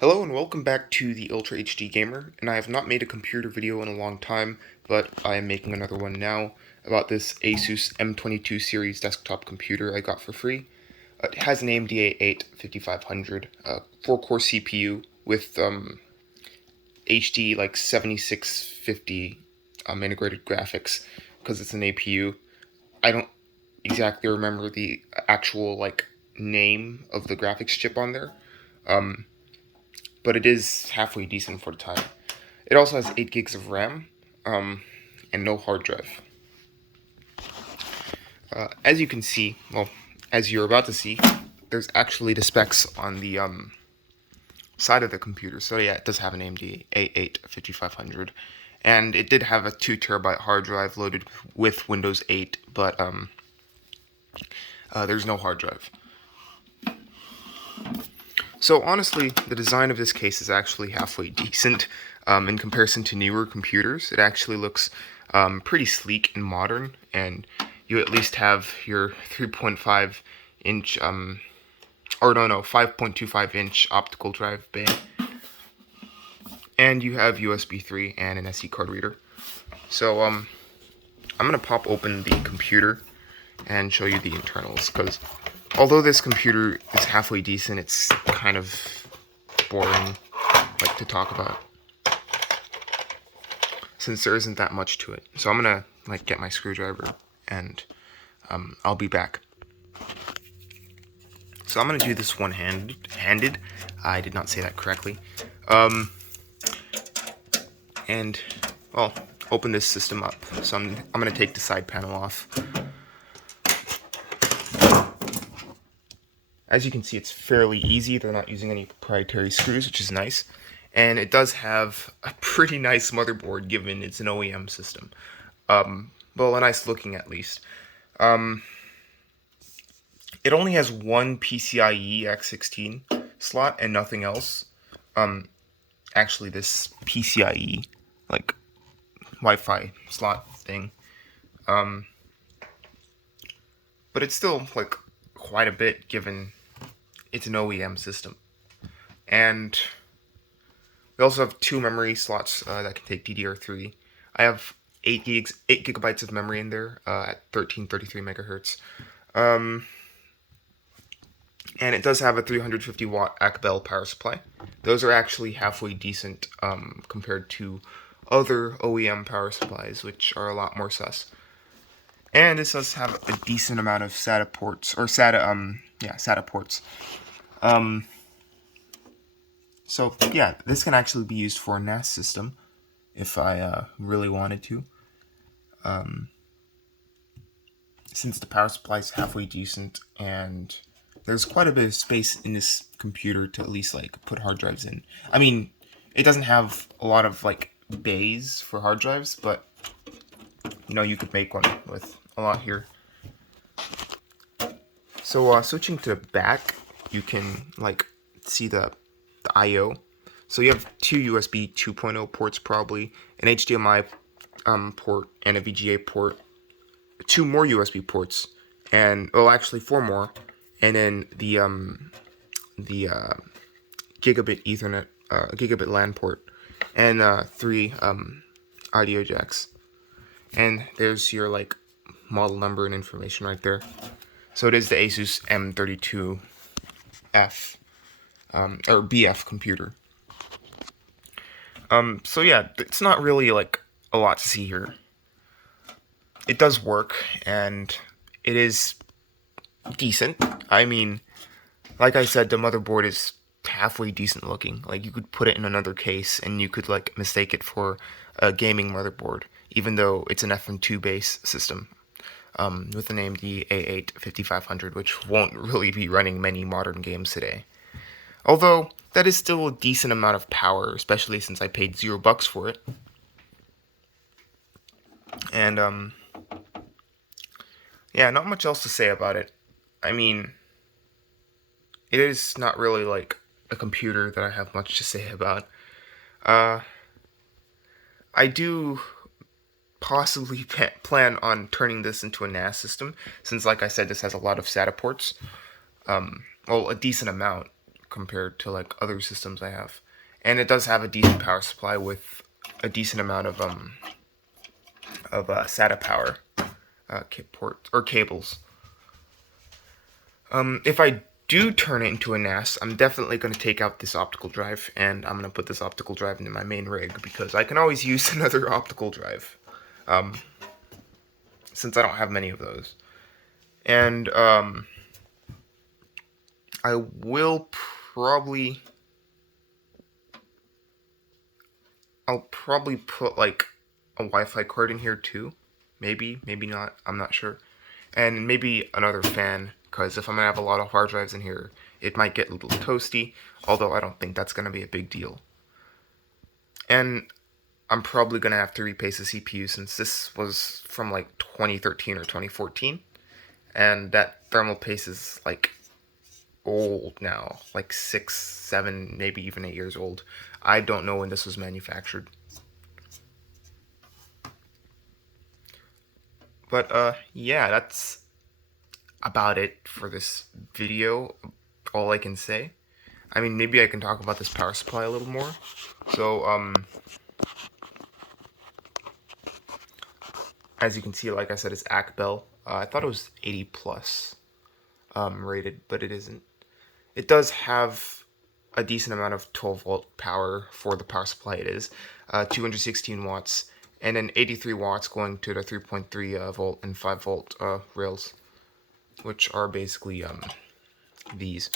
Hello and welcome back to the Ultra HD Gamer, and I have not made a computer video in a long time, but I am making another one now about this Asus M22 series desktop computer I got for free. It has an AMD A8 5500, 4-core CPU with HD like 7650 integrated graphics because it's an APU. I don't exactly remember the actual name of the graphics chip on there. But it is halfway decent for the time. It also has 8 gigs of RAM, and no hard drive. As you can see, well, as you're about to see, there's actually the specs on the side of the computer. So yeah, it does have an AMD A8 5500, and it did have a 2 terabyte hard drive loaded with Windows 8, but there's no hard drive. So honestly, the design of this case is actually halfway decent in comparison to newer computers. It actually looks pretty sleek and modern, and you at least have your 3.5 inch, 5.25 inch optical drive bay, and you have USB 3 and an SD card reader. So I'm gonna pop open the computer and show you the internals, because although this computer is halfway decent, it's kind of boring to talk about, since there isn't that much to it. So I'm gonna get my screwdriver, and I'll be back. So I'm gonna do this one-handed. I did not say that correctly. And well, open this system up. So I'm gonna take the side panel off. As you can see, it's fairly easy. They're not using any proprietary screws, which is nice. And it does have a pretty nice motherboard, given it's an OEM system. Well, a nice looking at least. It only has one PCIe X16 slot and nothing else. Actually, this PCIe, Wi-Fi slot thing. But it's still, quite a bit, given it's an OEM system. And we also have 2 memory slots that can take DDR3. I have 8 gigabytes of memory in there at 1333 megahertz. And it does have a 350 watt ACBel power supply. Those are actually halfway decent compared to other OEM power supplies, which are a lot more sus. And this does have a decent amount of SATA ports, or SATA ports. So yeah, this can actually be used for a NAS system if I really wanted to. Since the power supply is halfway decent, and there's quite a bit of space in this computer to at least put hard drives in. I mean, it doesn't have a lot of bays for hard drives, but you could make one with a lot here. So switching to the back, you can see the I/O. So you have 2 USB 2.0 ports, probably an HDMI port and a VGA port, 2 more USB ports, and actually 4 more, and then the gigabit Ethernet, gigabit LAN port, and 3 audio jacks. And there's your model number and information right there. So it is the Asus M32F or BF computer. So yeah, it's not really a lot to see here. It does work, and it is decent. I mean, like I said, the motherboard is halfway decent looking. You could put it in another case and you could mistake it for a gaming motherboard, even though it's an FM2 base system with the AMD A8 5500, which won't really be running many modern games today. Although that is still a decent amount of power, especially since I paid $0 for it. And yeah, not much else to say about it. I mean, it is not really a computer that I have much to say about. I do possibly plan on turning this into a NAS system, since like I said, this has a lot of SATA ports. Well, a decent amount compared to like other systems I have. And it does have a decent power supply with a decent amount of SATA power ports or cables. If I do turn it into a NAS, I'm definitely going to take out this optical drive, and I'm going to put this optical drive into my main rig, because I can always use another optical drive, since I don't have many of those. And I will probably... I'll probably put like a Wi-Fi card in here too. Maybe not. I'm not sure. And maybe another fan, because if I'm going to have a lot of hard drives in here, it might get a little toasty, although I don't think that's going to be a big deal. And I'm probably going to have to replace the CPU, since this was from like 2013 or 2014, and that thermal paste is like old now, like 6, 7, maybe even 8 years old. I don't know when this was manufactured. But yeah, that's about it for this video. All I can say. I mean, maybe I can talk about this power supply a little more. So, as you can see, like I said, it's ACBEL. I thought it was 80 plus rated, but it isn't. It does have a decent amount of 12 volt power for the power supply it is. 216 watts, and then 83 watts going to the 3.3 volt and 5 volt rails, which are basically these.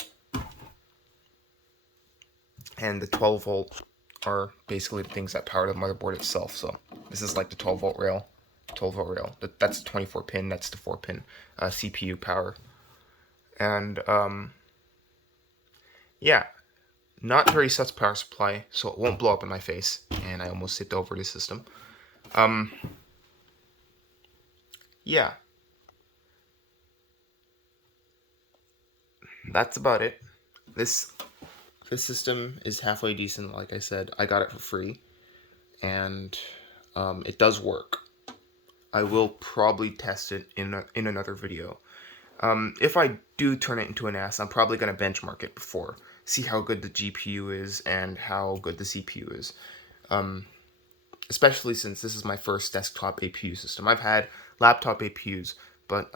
And the 12 volt are basically the things that power the motherboard itself. So this is like the 12 volt rail. 12 volt rail. That's the 24 pin. That's the 4 pin CPU power. And yeah, not very sus power supply, so it won't blow up in my face. And I almost hit over the system. Yeah, that's about it. This system is halfway decent. Like I said, I got it for free, and it does work. I will probably test it in another video. If I do turn it into an NAS, I'm probably going to benchmark it before, see how good the GPU is and how good the CPU is. Especially since this is my first desktop APU system. I've had laptop APUs, but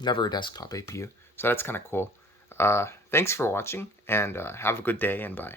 never a desktop APU. So that's kind of cool. Thanks for watching, and have a good day, and bye.